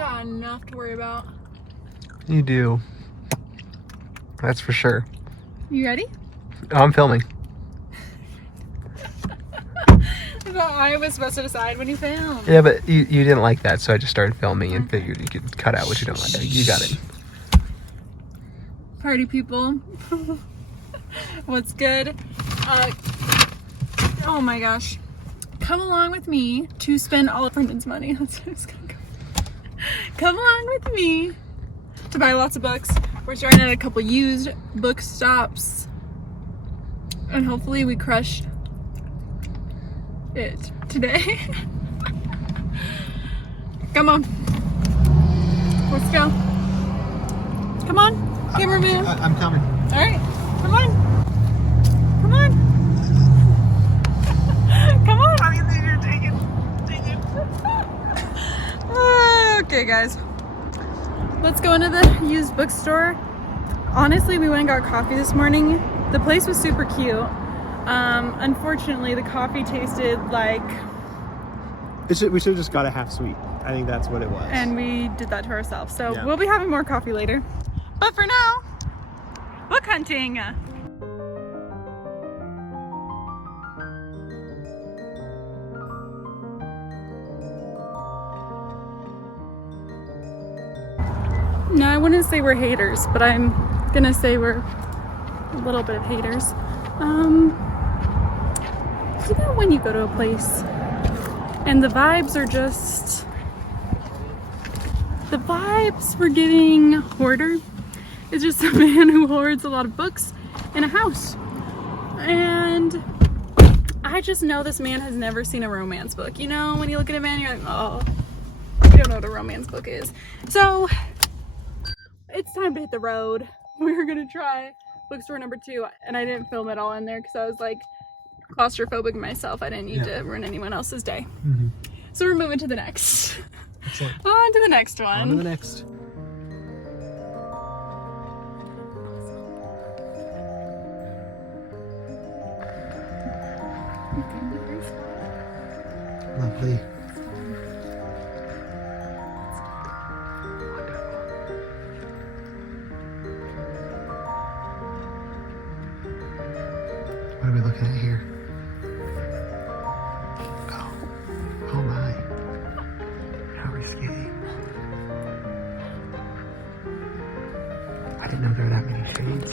got enough to worry about. You do. That's for sure. You ready? Oh, I'm filming. I thought I was supposed to decide when you film. Yeah, but you didn't like that, so I just started filming and figured you could cut out what you don't like. You got it. Party people. What's good? Oh my gosh. Come along with me to spend all of Brendan's money. That's what it's gonna go. Come along with me to buy lots of books. We're starting at a couple used book stops. And hopefully we crush it today. Come on. Let's go. Come on. Cameraman. I'm coming. All right. Come on. Come on. Come on. Take it. Okay, guys. Let's go into the used bookstore. Honestly, we went and got coffee this morning. The place was super cute. Unfortunately, the coffee tasted like... We should have just got a half sweet. I think that's what it was. And we did that to ourselves. So yeah. We'll be having more coffee later. But for now, book hunting. No, I wouldn't say we're haters, but I'm gonna say we're a little bit of haters. You know when you go to a place and the vibes are just... The vibes we're getting hoarder. It's just a man who hoards a lot of books in a house. And I just know this man has never seen a romance book. You know, when you look at a man, you're like, oh, you don't know what a romance book is. So it's time to hit the road. We're gonna try bookstore number 2, and I didn't film it all in there because I was like claustrophobic myself. I didn't need to ruin anyone else's day. So we're moving to the next. Excellent. On to the next one. On to the next. Lovely. What are we looking at here? Oh my. How risque. I didn't know there were that many shades.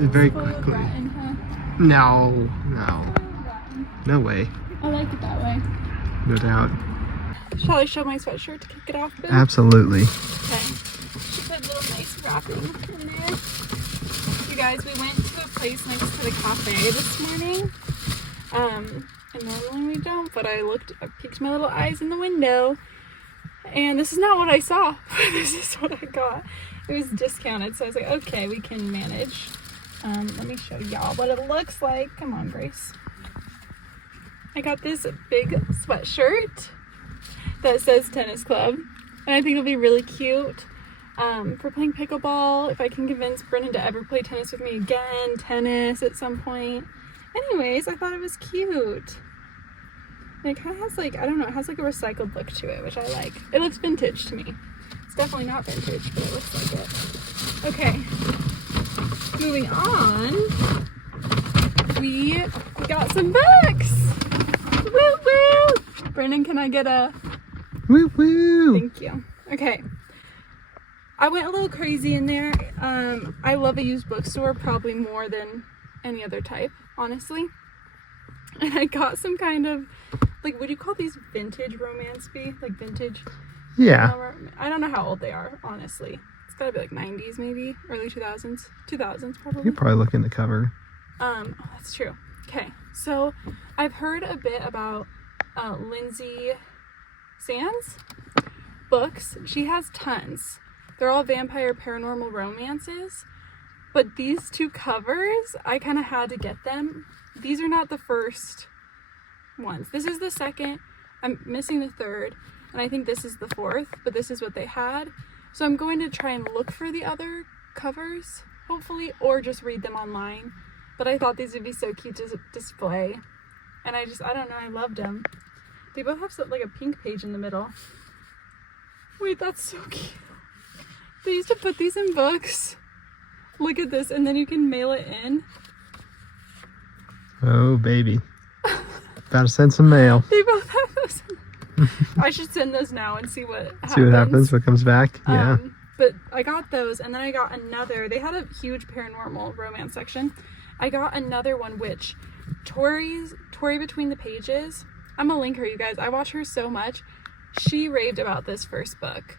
Very quickly. No. No way. I like it that way. No doubt. Shall I show my sweatshirt to kick it off, Bill? Absolutely. Okay. She put a little nice wrapping in there. You guys, we went to a place next to the cafe this morning. And normally we don't, but I peeked my little eyes in the window. And this is not what I saw. This is what I got. It was discounted, so I was like, okay, we can manage. Let me show y'all what it looks like. Come on, Grace. I got this big sweatshirt that says tennis club, and I think it'll be really cute for playing pickleball. If I can convince Brendan to ever play tennis with me again, tennis at some point. Anyways, I thought it was cute. And it kind of has like, I don't know, it has like a recycled look to it, which I like. It looks vintage to me. It's definitely not vintage, but it looks like it. Okay. Moving on, we got some books. Woo woo! Brendan, can I get a woo woo? Thank you. Okay. I went a little crazy in there. I love a used bookstore probably more than any other type, honestly. And I got some kind of, like, what do you call these vintage romance be? Like vintage? Yeah. I don't know how old they are, honestly. It's gotta be like 90s maybe, early 2000s. 2000s probably. You're probably looking at the cover. Oh, that's true. Okay, so I've heard a bit about Lindsay Sands. books, she has tons. They're all vampire paranormal romances. But these two covers, I kind of had to get them. These are not the first ones. This is the second. I'm missing the third. And I think this is the fourth. But this is what they had. So I'm going to try and look for the other covers, hopefully, or just read them online. But I thought these would be so cute to display. And I don't know, I loved them. They both have like a pink page in the middle. Wait, that's so cute. They used to put these in books. Look at this, and then you can mail it in. Oh, baby. Gotta send some mail. They both have those. I should send those now and see what happens. See what happens, what comes back. Yeah. But I got those, and then I got another. They had a huge paranormal romance section. I got another one, which Tori between the pages. I'm gonna link her, you guys. I watch her so much. She raved about this first book,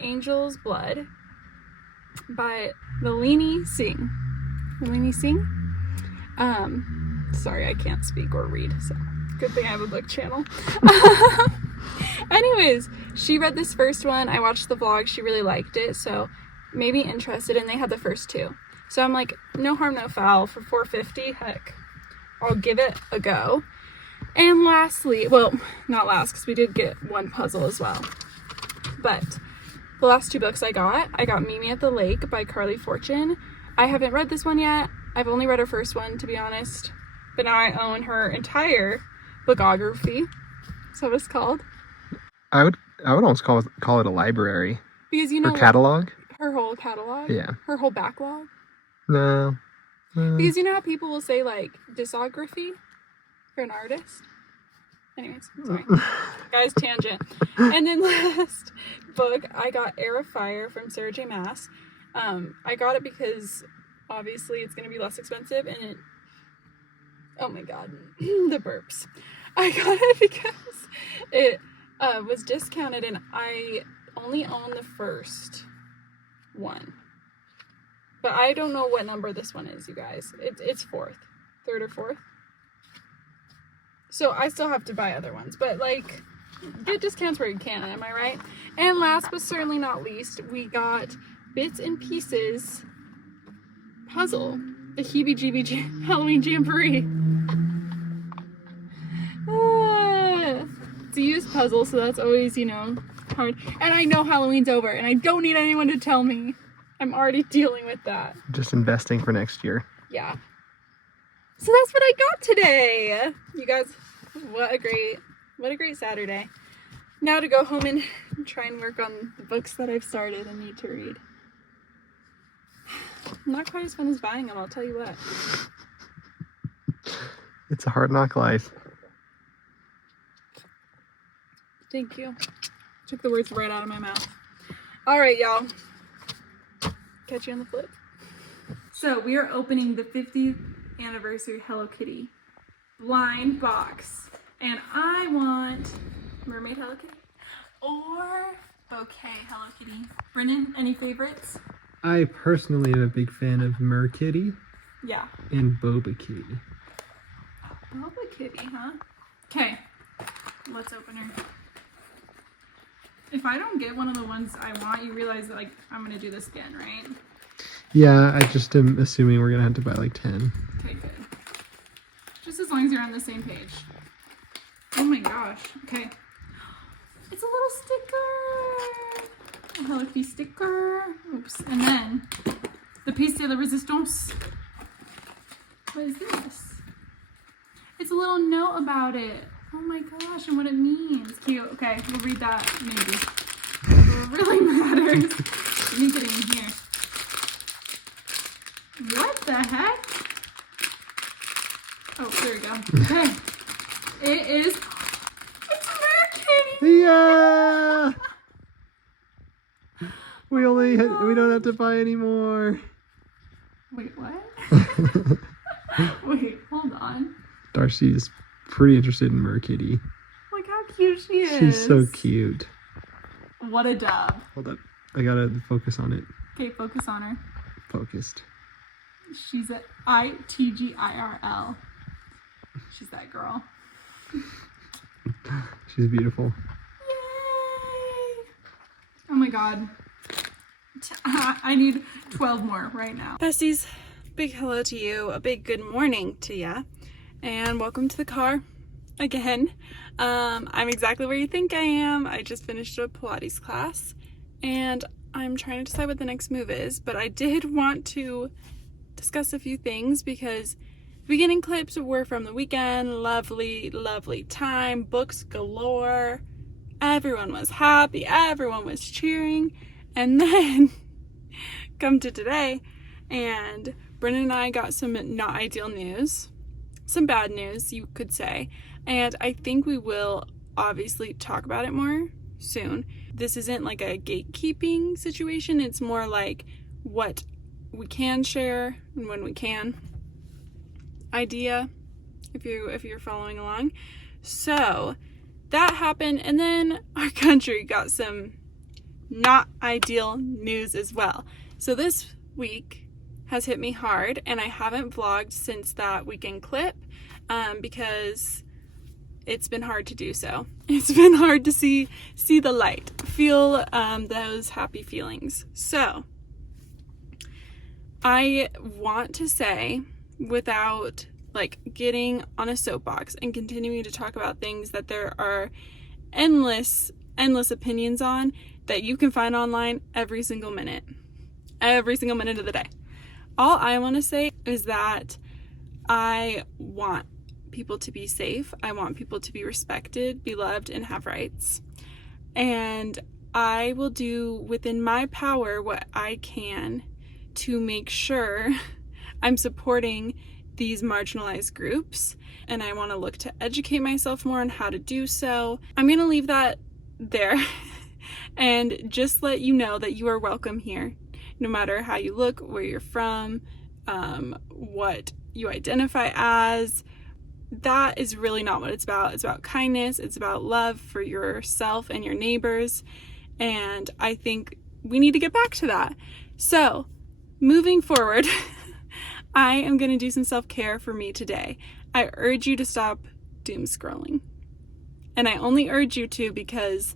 Angel's Blood, by Nalini Singh. Nalini Singh? Sorry, I can't speak or read, so good thing I have a book channel. Anyways, she read this first one. I watched the vlog. She really liked it, so maybe interested, and they had the first two. So I'm like, no harm, no foul. For $4.50, heck, I'll give it a go. And lastly, well, not last, because we did get one puzzle as well. But the last two books I got Mimi at the Lake by Carly Fortune. I haven't read this one yet. I've only read her first one, to be honest. But now I own her entire bookography. Is that what it's called? I would almost call it a library. Because you know, or catalog. Her whole catalog. Yeah. Her whole backlog. No. Because you know how people will say like discography for an artist. Anyways, sorry. Guys, tangent. And then last book, I got Air of Fire from Sarah J. Maas. I got it because obviously it's going to be less expensive, and it, oh my god, the burps. I got it because it was discounted, and I only own the first one. But I don't know what number this one is, you guys. It's fourth. Third or fourth. So I still have to buy other ones. But, like, get discounts where you can, am I right? And last but certainly not least, we got Bits and Pieces puzzle. The Heebie-Jeebie Halloween Jamboree. It's a used puzzle, so that's always, you know, hard. And I know Halloween's over, and I don't need anyone to tell me. I'm already dealing with that. Just investing for next year. Yeah. So that's what I got today. You guys, what a great Saturday. Now to go home and try and work on the books that I've started and need to read. Not quite as fun as buying them, I'll tell you what. It's a hard knock life. Thank you. Took the words right out of my mouth. All right, y'all. Catch you on the flip. So we are opening the 50th anniversary Hello Kitty blind box. And I want Mermaid Hello Kitty or Bouquet Hello Kitty. Brennan, any favorites? I personally am a big fan of Mer Kitty. Yeah. And Boba Kitty. Boba Kitty, huh? Okay. Let's open her. If I don't get one of the ones I want, you realize that, like, I'm gonna do this again, right? Yeah, I just am assuming we're gonna have to buy like 10. Okay, good. Just as long as you're on the same page. Oh my gosh. Okay. It's a little sticker. A Hello Kitty sticker. Oops. And then the piece de la resistance. What is this? It's a little note about it. Oh my gosh, and what it means. Cute. Okay, we'll read that maybe. It really matters. Let me get it in here. What the heck? Oh, there we go. Okay. It is. It's Mer Kitty. Yeah. We don't have to buy any more. Wait, what? Wait, hold on. Darcy is pretty interested in Mer Kitty. Look how cute she is. She's so cute. What a dub. Hold up. I gotta focus on it. Okay, focus on her. Focused. She's at ITGIRL. She's that girl. She's beautiful. Yay! God. I need 12 more right now. Besties, big hello to you, a big good morning to ya, and welcome to the car again. I'm exactly where you think I am. I just finished a Pilates class, and I'm trying to decide what the next move is, but I did want to discuss a few things because the beginning clips were from the weekend. Lovely, lovely time, books galore. Everyone was happy, everyone was cheering, and then come to today, and Brennan and I got some not ideal news, some bad news, you could say, and I think we will obviously talk about it more soon. This isn't like a gatekeeping situation, it's more like what we can share and when we can idea, if you're following along. So that happened, and then our country got some not ideal news as well. So this week has hit me hard, and I haven't vlogged since that weekend clip because it's been hard to do so. It's been hard to see the light, feel those happy feelings. So I want to say, without like getting on a soapbox and continuing to talk about things that there are endless opinions on that you can find online every single minute of the day. All I want to say is that I want people to be safe. I want people to be respected, be loved, and have rights. And I will do within my power what I can to make sure I'm supporting these marginalized groups, and I want to look to educate myself more on how to do so. I'm going to leave that there and just let you know that you are welcome here, no matter how you look, where you're from, what you identify as. That is really not what it's about. It's about kindness. It's about love for yourself and your neighbors, and I think we need to get back to that. So moving forward, I am going to do some self-care for me today. I urge you to stop doom scrolling. And I only urge you to because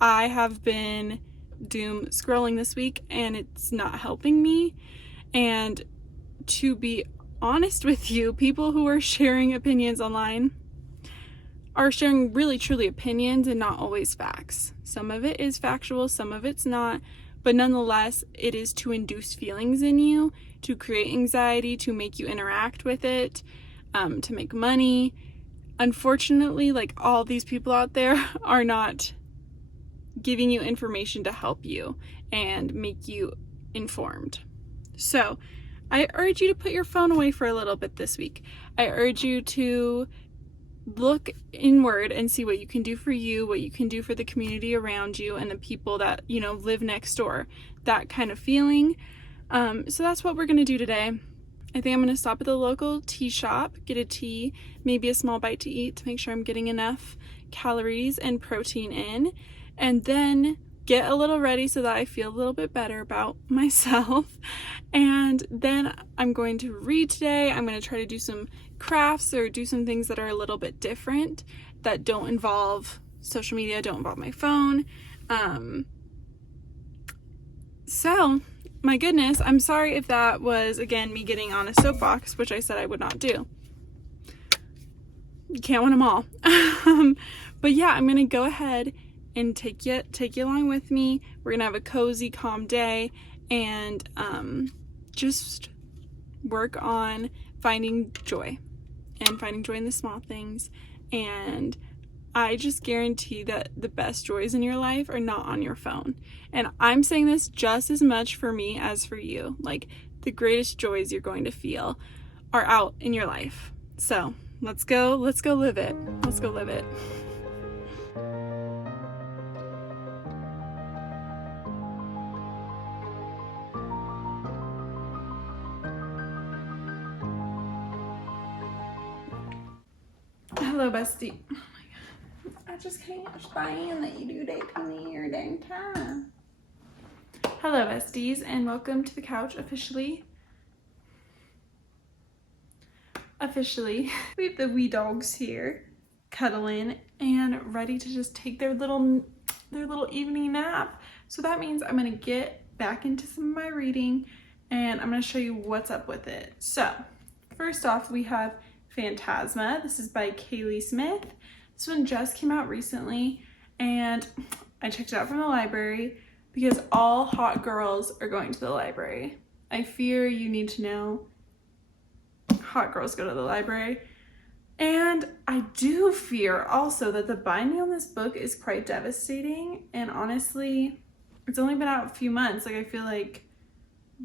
I have been doom scrolling this week and it's not helping me. And to be honest with you, people who are sharing opinions online are sharing really truly opinions and not always facts. Some of it is factual, some of it's not, but nonetheless, it is to induce feelings in you, to create anxiety, to make you interact with it, to make money. Unfortunately, like all these people out there are not giving you information to help you and make you informed. So I urge you to put your phone away for a little bit this week. I urge you to look inward and see what you can do for you, what you can do for the community around you and the people that, you know, live next door. That kind of feeling. So that's what we're going to do today. I think I'm going to stop at the local tea shop, get a tea, maybe a small bite to eat to make sure I'm getting enough calories and protein in, and then get a little ready so that I feel a little bit better about myself. And then I'm going to read today. I'm going to try to do some crafts or do some things that are a little bit different that don't involve social media, don't involve my phone. So my goodness, I'm sorry if that was again me getting on a soapbox, which I said I would not do. You can't win them all. But yeah, I'm gonna go ahead and take you along with me. We're gonna have a cozy, calm day and just work on finding joy in the small things. And I just guarantee that the best joys in your life are not on your phone. And I'm saying this just as much for me as for you. Like, the greatest joys you're going to feel are out in your life. So let's go live it. Let's go live it. Hello, bestie. Oh my God. I just can't stand that you do that to me every dang time. Hello, besties, and welcome to the couch officially. We have the wee dogs here cuddling and ready to just take their little evening nap. So that means I'm gonna get back into some of my reading and I'm gonna show you what's up with it. So first off, we have Phantasma. This is by Kaylee Smith. This one just came out recently and I checked it out from the library because all hot girls are going to the library. I fear you need to know hot girls go to the library. And I do fear also that the binding on this book is quite devastating. And honestly, it's only been out a few months. Like, I feel like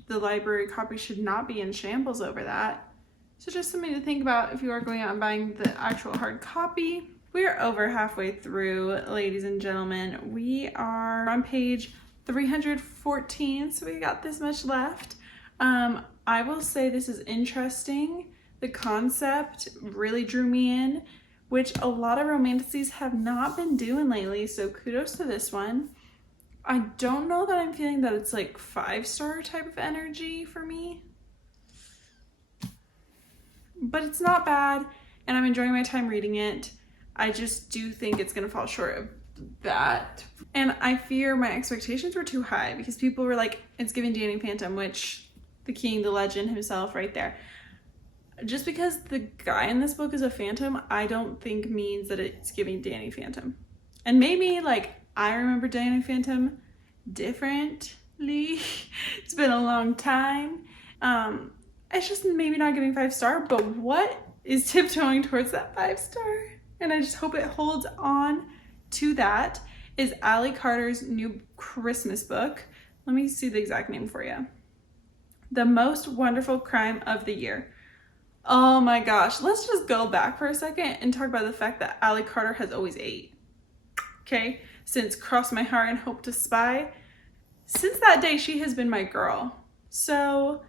the library copy should not be in shambles over that. So just something to think about if you are going out and buying the actual hard copy. We're over halfway through, ladies and gentlemen. We are on page 314, so we got this much left. I will say this is interesting. The concept really drew me in, which a lot of romantices have not been doing lately, so kudos to this one. I don't know that I'm feeling that it's like 5-star type of energy for me, but it's not bad, and I'm enjoying my time reading it. I just do think it's gonna fall short of that. And I fear my expectations were too high because people were like, it's giving Danny Phantom, which the king, the legend himself right there. Just because the guy in this book is a phantom, I don't think means that it's giving Danny Phantom. And maybe like I remember Danny Phantom differently. It's been a long time. It's just maybe not giving 5-star, but what is tiptoeing towards that 5-star? And I just hope it holds on to that is Allie Carter's new Christmas book. Let me see the exact name for you. The Most Wonderful Crime of the Year. Oh my gosh, let's just go back for a second and talk about the fact that Allie Carter has always ate. Okay, since Cross My Heart and Hope to Spy. Since that day, she has been my girl. So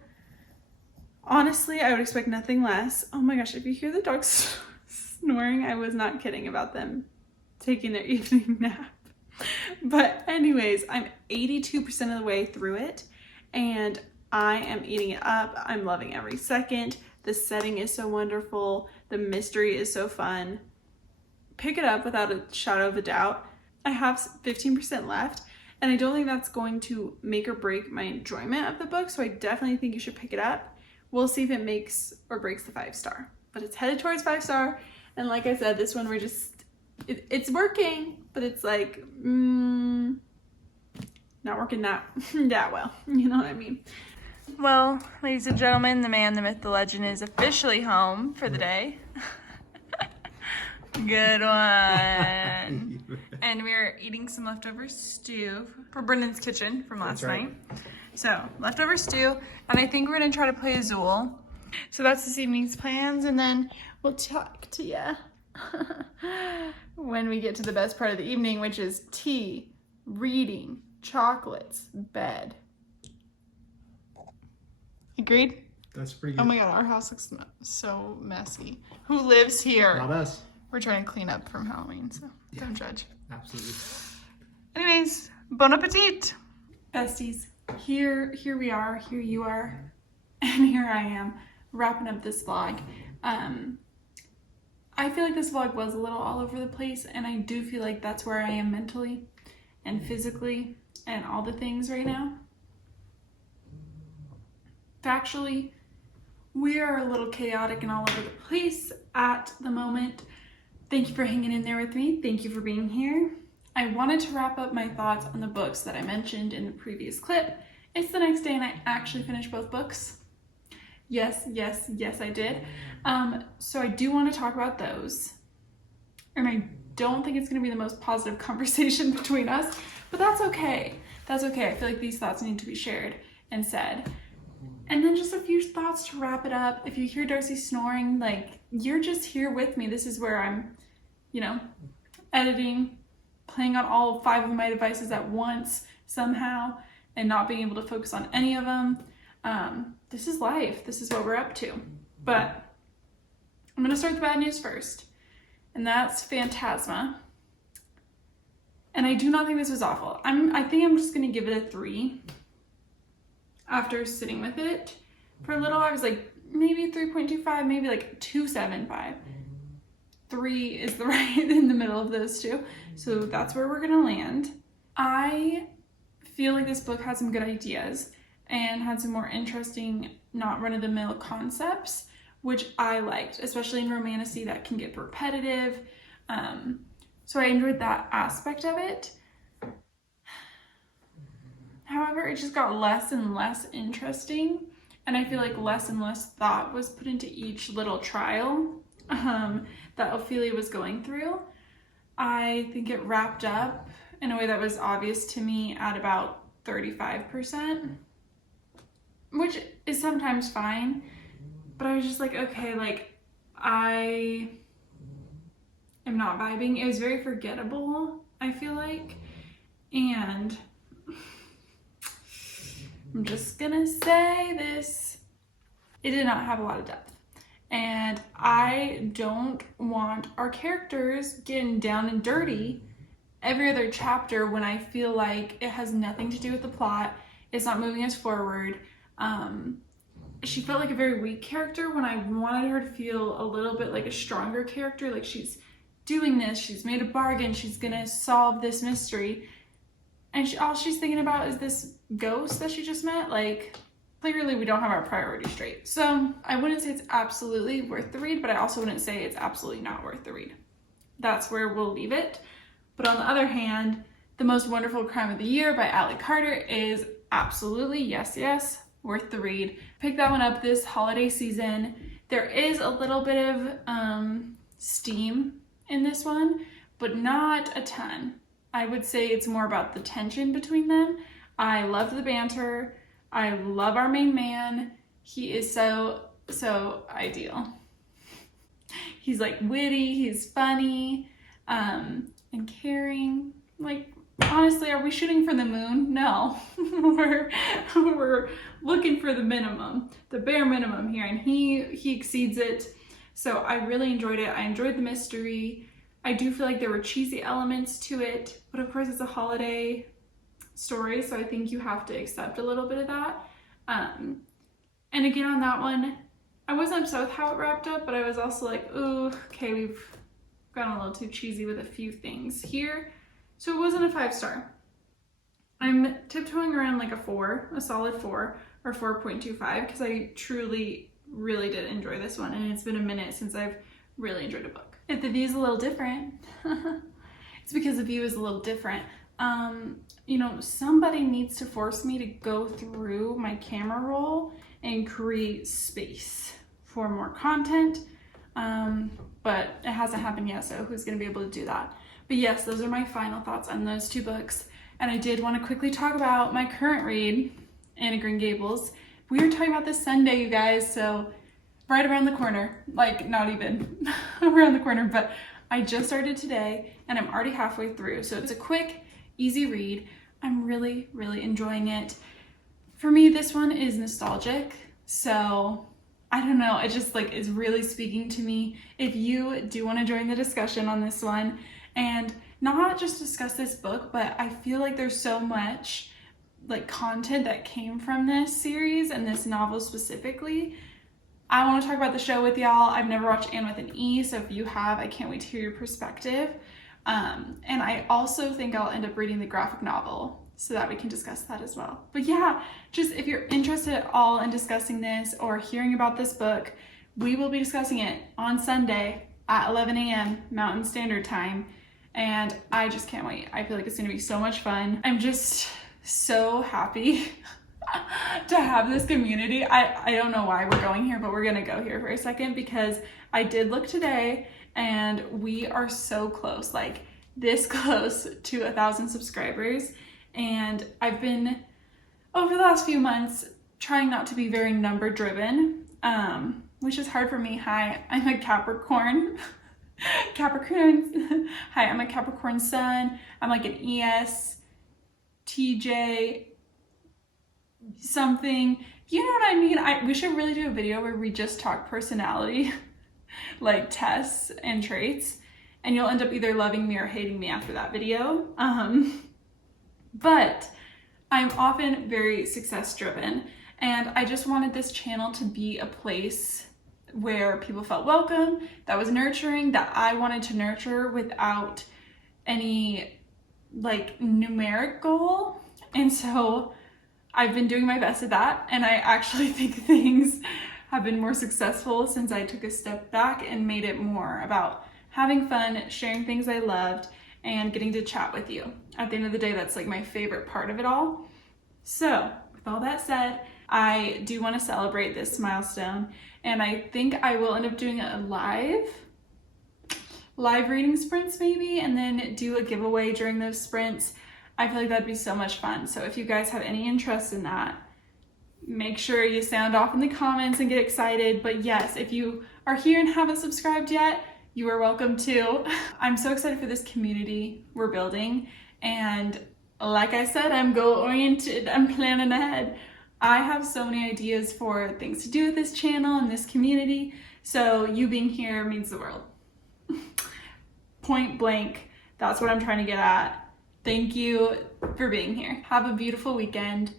honestly, I would expect nothing less. Oh my gosh, if you hear the dogs snoring, I was not kidding about them taking their evening nap. But anyways, I'm 82% of the way through it and I am eating it up. I'm loving every second. The setting is so wonderful. The mystery is so fun. Pick it up without a shadow of a doubt. I have 15% left, and I don't think that's going to make or break my enjoyment of the book, so I definitely think you should pick it up. We'll see if it makes or breaks the 5-star. But it's headed towards 5-star, and like I said, this one we're just, it's working, but it's like, not working that well. You know what I mean? Well, ladies and gentlemen, the man, the myth, the legend is officially home for the day. Good one. And we're eating some leftover stew for Brendan's kitchen from last night. So, leftover stew, and I think we're gonna try to play Azul. So that's this evening's plans, and then we'll talk to ya when we get to the best part of the evening, which is tea, reading, chocolates, bed. Agreed? That's pretty good. Oh my god, our house looks so messy. Who lives here? Not us. We're trying to clean up from Halloween, so don't judge. Absolutely. Anyways, bon appetit! Besties, here we are, here you are, and here I am, wrapping up this vlog. I feel like this vlog was a little all over the place, and I do feel like that's where I am mentally and physically and all the things right now. Factually, we are a little chaotic and all over the place at the moment. Thank you for hanging in there with me. Thank you for being here. I wanted to wrap up my thoughts on the books that I mentioned in the previous clip. It's the next day and I actually finished both books. Yes, I did. So I do want to talk about those. And I don't think it's going to be the most positive conversation between us, but that's okay. That's okay. I feel like these thoughts need to be shared and said. And then just a few thoughts to wrap it up. If you hear Darcy snoring, like, you're just here with me. This is where I'm, editing, playing on all 5 of my devices at once somehow, and not being able to focus on any of them. This is life. This is what we're up to. But I'm going to start the bad news first. And that's Phantasma. And I do not think this was awful. I think I'm just going to give it a 3. After sitting with it for a little, I was like, maybe 3.25, maybe like 2.75. 3 is the right in the middle of those two. So that's where we're gonna land. I feel like this book had some good ideas and had some more interesting, not run-of-the-mill concepts, which I liked, especially in romantasy that can get repetitive. So I enjoyed that aspect of it. However, it just got less and less interesting, and I feel like less and less thought was put into each little trial that Ophelia was going through. I think it wrapped up in a way that was obvious to me at about 35%, which is sometimes fine, but I was just like, okay, like, I am not vibing. It was very forgettable, I feel like, and I'm just gonna say this, it did not have a lot of depth. And I don't want our characters getting down and dirty every other chapter when I feel like it has nothing to do with the plot. It's not moving us forward. She felt like a very weak character when I wanted her to feel a little bit like a stronger character. Like, she's doing this, she's made a bargain, she's gonna solve this mystery. And all she's thinking about is this ghost that she just met. Like, clearly we don't have our priorities straight. So I wouldn't say it's absolutely worth the read, but I also wouldn't say it's absolutely not worth the read. That's where we'll leave it. But on the other hand, The Most Wonderful Crime of the Year by Allie Carter is absolutely, yes, worth the read. Pick that one up this holiday season. There is a little bit of steam in this one, but not a ton. I would say it's more about the tension between them. I love the banter. I love our main man. He is so ideal. He's like witty, he's funny, and caring. Like, honestly, are we shooting for the moon? No. we're looking for the minimum, the bare minimum here, and he exceeds it. So I really enjoyed it. I enjoyed the mystery. I do feel like there were cheesy elements to it, but of course it's a holiday story, so I think you have to accept a little bit of that. And again, on that one, I wasn't upset with how it wrapped up, but I was also like, ooh, okay, we've gotten a little too cheesy with a few things here. So it wasn't a 5-star. I'm tiptoeing around like a solid 4 or 4.25, because I truly, really did enjoy this one, and it's been a minute since I've really enjoyed a book. If the view is a little different, it's because the view is a little different. You know, somebody needs to force me to go through my camera roll and create space for more content. But it hasn't happened yet, so who's gonna be able to do that? But yes, those are my final thoughts on those 2 books. And I did want to quickly talk about my current read, Anne of Green Gables. We are talking about this Sunday, you guys, so right around the corner. Like, not even around the corner, but I just started today and I'm already halfway through. So it's a quick, easy read. I'm really, really enjoying it. For me, this one is nostalgic. So I don't know, it just like is really speaking to me. If you do want to join the discussion on this one and not just discuss this book, but I feel like there's so much like content that came from this series and this novel specifically. I want to talk about the show with y'all. I've never watched Anne with an E, so if you have, I can't wait to hear your perspective. And I also think I'll end up reading the graphic novel so that we can discuss that as well. But yeah, just if you're interested at all in discussing this or hearing about this book, we will be discussing it on Sunday at 11 a.m. Mountain Standard Time. And I just can't wait. I feel like it's gonna be so much fun. I'm just so happy to have this community. I don't know why we're going here, but we're gonna go here for a second because I did look today and we are so close, like this close to 1,000 subscribers. And I've been, over the last few months, trying not to be very number driven, which is hard for me. Hi, I'm a Capricorn. Hi, I'm a Capricorn sun. I'm like an ESTJ something. You know what I mean? We should really do a video where we just talk personality, like tests and traits, and you'll end up either loving me or hating me after that video. But I'm often very success driven, and I just wanted this channel to be a place, where people felt welcome, that was nurturing, that I wanted to nurture without any like numeric goal. And so I've been doing my best at that, and I actually think things have been more successful since I took a step back and made it more about having fun, sharing things I loved, and getting to chat with you. At the end of the day, that's like my favorite part of it all. So with all that said, I do want to celebrate this milestone, and I think I will end up doing a live reading sprints maybe, and then do a giveaway during those sprints. I feel like that'd be so much fun. So if you guys have any interest in that, make sure you sound off in the comments and get excited. But yes, if you are here and haven't subscribed yet, you are welcome to. I'm so excited for this community we're building. And like I said, I'm goal-oriented, I'm planning ahead. I have so many ideas for things to do with this channel and this community. So you being here means the world. Point blank, that's what I'm trying to get at. Thank you for being here. Have a beautiful weekend,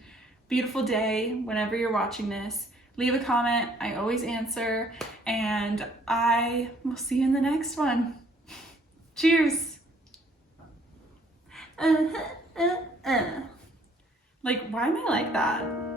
beautiful day whenever you're watching this. Leave a comment, I always answer, and I will see you in the next one. Cheers. Like, why am I like that?